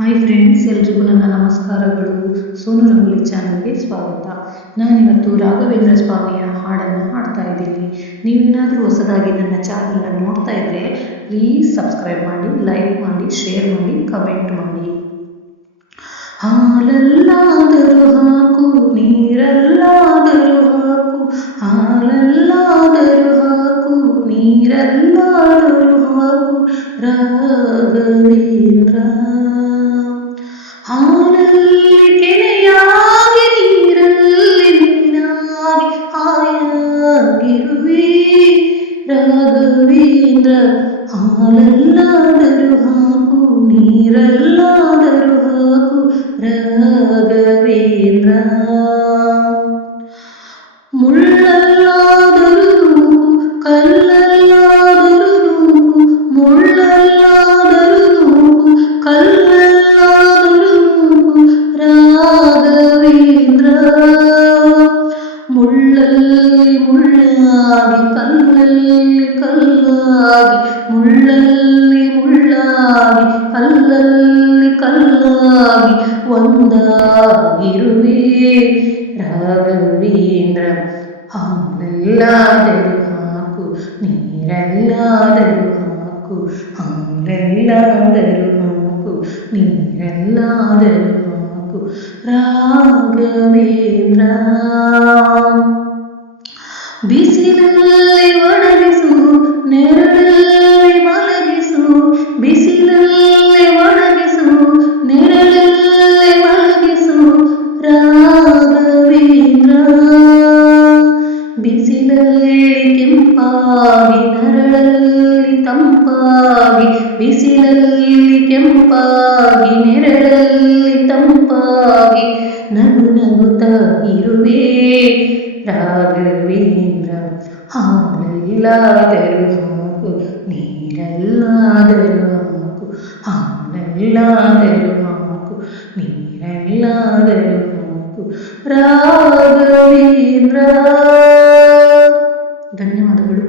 Hi friends ಎಲ್ರಿಗೂ ನನ್ನ ನಮಸ್ಕಾರಗಳು. ಸೋನು ರಂಗೋಲಿ ಚಾನಲ್ಗೆ ಸ್ವಾಗತ. ನಾನಿವತ್ತು ರಾಘವೇಂದ್ರ ಸ್ವಾಮಿಯ ಹಾಡನ್ನು ಹಾಡ್ತಾ ಇದ್ದೀನಿ. ನೀವೇನಾದರೂ ಹೊಸದಾಗಿ ನನ್ನ ಚಾನಲ್ನ ನೋಡ್ತಾ ಇದ್ರೆ ಪ್ಲೀಸ್ ಸಬ್ಸ್ಕ್ರೈಬ್ ಮಾಡಿ ಲೈಕ್ ಮಾಡಿ ಶೇರ್ ಮಾಡಿ ಕಮೆಂಟ್ ಮಾಡಿ. ಹಾಲಲ್ಲಾದರೂ ಹಾಕು, ನೀರಲ್ಲಾದರೂ ಹಾಕು, ಹಾಲಲ್ಲಾದರೂ ಹಾಕು, ನೀರಲ್ಲಾದರೂ ಹಾಕು. ರಾಘವೇಂದ್ರ. ರಾಘವೇಂದ್ರ ಹಾಲಲ್ಲಾದರೂ ಹಾಕು ನೀರಲ್ಲಾದರೂ വന്തായിരുവേ രാഘവേന്ദ്രം അല്ലല്ലാതൊരു കാക്കു നീരല്ലാതൊരു കാക്കു അല്ലല്ലാതൊരു കാക്കു നീരല്ലാതൊരു കാക്കു രാഘവേന്ദ്ര ಕೆಂಪಾಗಿ ನೆರಳಲ್ಲಿ ತಂಪಾಗಿ ಬಿಸಿಲಲ್ಲಿ ಕೆಂಪಾಗಿ ನೆರಳಲ್ಲಿ ತಂಪಾಗಿ ನಗು ನಗುತ್ತಾ ಇರುವೆ ರಾಘವೇಂದ್ರ ಹಾಲೆಲ್ಲಾದರೂ ಹಾಕು ನೀರೆಲ್ಲಾದರೂ ಹಾಕು ಹಾಲೆಲ್ಲಾದರೂ ಹಾಕು ನೀರೆಲ್ಲಾದರೂ ಹಾಕು ರಾಘವೇಂದ್ರ ಧನ್ಯವಾದಗಳು